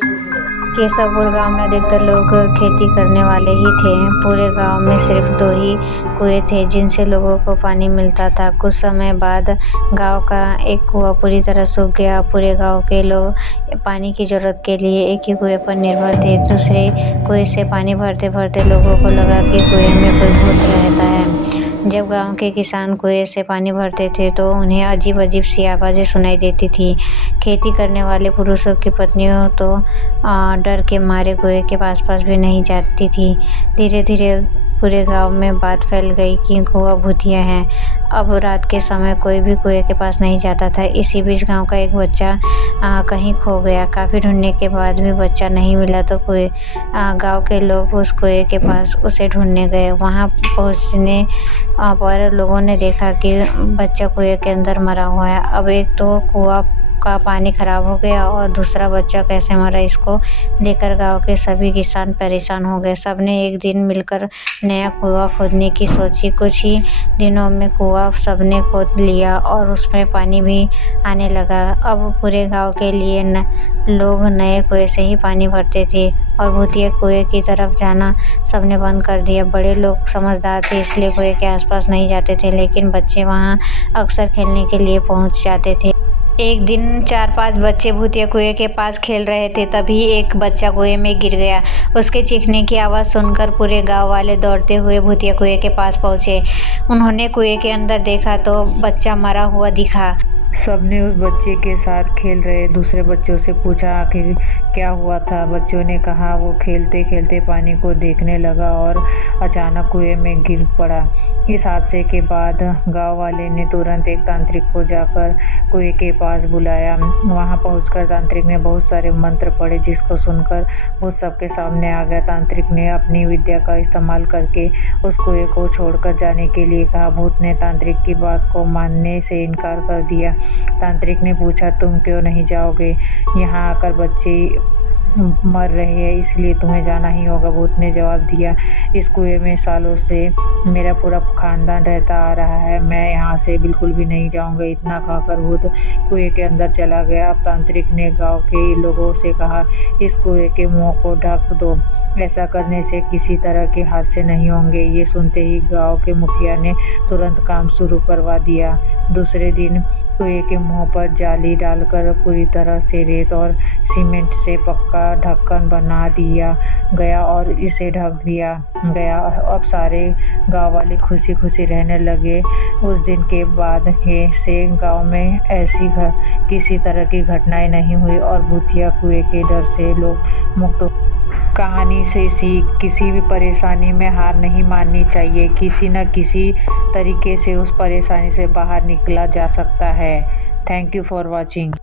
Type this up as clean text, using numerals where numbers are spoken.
केशवपुर गांव में अधिकतर लोग खेती करने वाले ही थे। पूरे गांव में सिर्फ 2 ही कुएं थे जिनसे लोगों को पानी मिलता था। कुछ समय बाद गांव का एक कुआं पूरी तरह सूख गया। पूरे गांव के लोग पानी की जरूरत के लिए एक ही कुएं पर निर्भर थे। दूसरे कुएं से पानी भरते भरते लोगों को लगा कि कुएं में कोई भूत रहता है। जब गांव के किसान कुएं से पानी भरते थे तो उन्हें अजीब अजीब सी आवाजें सुनाई देती थी। खेती करने वाले पुरुषों की पत्नियों तो डर के मारे कुएं के आसपास भी नहीं जाती थी। धीरे धीरे पूरे गांव में बात फैल गई कि कुआं भूतिया है। अब रात के समय कोई भी कुएं के पास नहीं जाता था। इसी बीच गांव का एक बच्चा कहीं खो गया। काफी ढूंढने के बाद भी बच्चा नहीं मिला तो गांव के लोग उस कुएं के पास उसे ढूंढने गए। वहां पहुंचने पर लोगों ने देखा कि बच्चा कुएं के अंदर मरा हुआ है। अब एक तो कुआं का पानी खराब हो गया और दूसरा बच्चा कैसे मरा, इसको देखकर गांव के सभी किसान परेशान हो गए। सबने एक दिन मिलकर नया कुआं खोदने की सोची। कुछ ही दिनों में कुआं सबने खोद लिया और उसमें पानी भी आने लगा। अब पूरे गांव के लिए लोग नए कुएं से ही पानी भरते थे और भूतिया कुएं की तरफ जाना सबने बंद कर दिया। बड़े लोग समझदार थे इसलिए कुएं के आसपास नहीं जाते थे, लेकिन बच्चे वहां अक्सर खेलने के लिए पहुंच जाते थे। एक दिन 4-5 बच्चे भूतिया कुएं के पास खेल रहे थे। तभी एक बच्चा कुएं में गिर गया। उसके चीखने की आवाज सुनकर पूरे गांव वाले दौड़ते हुए भूतिया कुएं के पास पहुंचे। उन्होंने कुएं के अंदर देखा तो बच्चा मरा हुआ दिखा। सबने उस बच्चे के साथ खेल रहे दूसरे बच्चों से पूछा आखिर क्या हुआ था। बच्चों ने कहा वो खेलते खेलते पानी को देखने लगा और अचानक कुएं में गिर पड़ा। इस हादसे के बाद गांव वाले ने तुरंत एक तांत्रिक को जाकर कुएं के पास बुलाया। वहां पहुंचकर तांत्रिक ने बहुत सारे मंत्र पढ़े जिसको सुनकर भूत सबके सामने आ गया। तांत्रिक ने अपनी विद्या का इस्तेमाल करके उस कुएं को छोड़कर जाने के लिए कहा। भूत ने तांत्रिक की बात को मानने से इनकार कर दिया। तांत्रिक ने पूछा तुम क्यों नहीं जाओगे, यहाँ आकर बच्चे मर रहे हैं इसलिए तुम्हें जाना ही होगा। भूत ने जवाब दिया इस कुएं में सालों से मेरा पूरा खानदान रहता आ रहा है, मैं यहाँ से बिल्कुल भी नहीं जाऊंगा। इतना कहकर भूत कुएं के अंदर चला गया। अब तांत्रिक ने गांव के लोगों से कहा इस कुएं के मुंह को ढक दो, ऐसा करने से किसी तरह के हादसे नहीं होंगे। ये सुनते ही गांव के मुखिया ने तुरंत काम शुरू करवा दिया। दूसरे दिन कुएं के मुंह पर जाली डालकर पूरी तरह से रेत और सीमेंट से पक्का ढक्कन बना दिया गया और इसे ढक दिया गया। अब सारे गांव वाले खुशी खुशी रहने लगे। उस दिन के बाद से गांव में ऐसी किसी तरह की घटनाएं नहीं हुई और भूतिया कुएं के डर से लोग मुक्त। कहानी से सीख, किसी भी परेशानी में हार नहीं माननी चाहिए। किसी न किसी तरीके से उस परेशानी से बाहर निकला जा सकता है। Thank you for watching.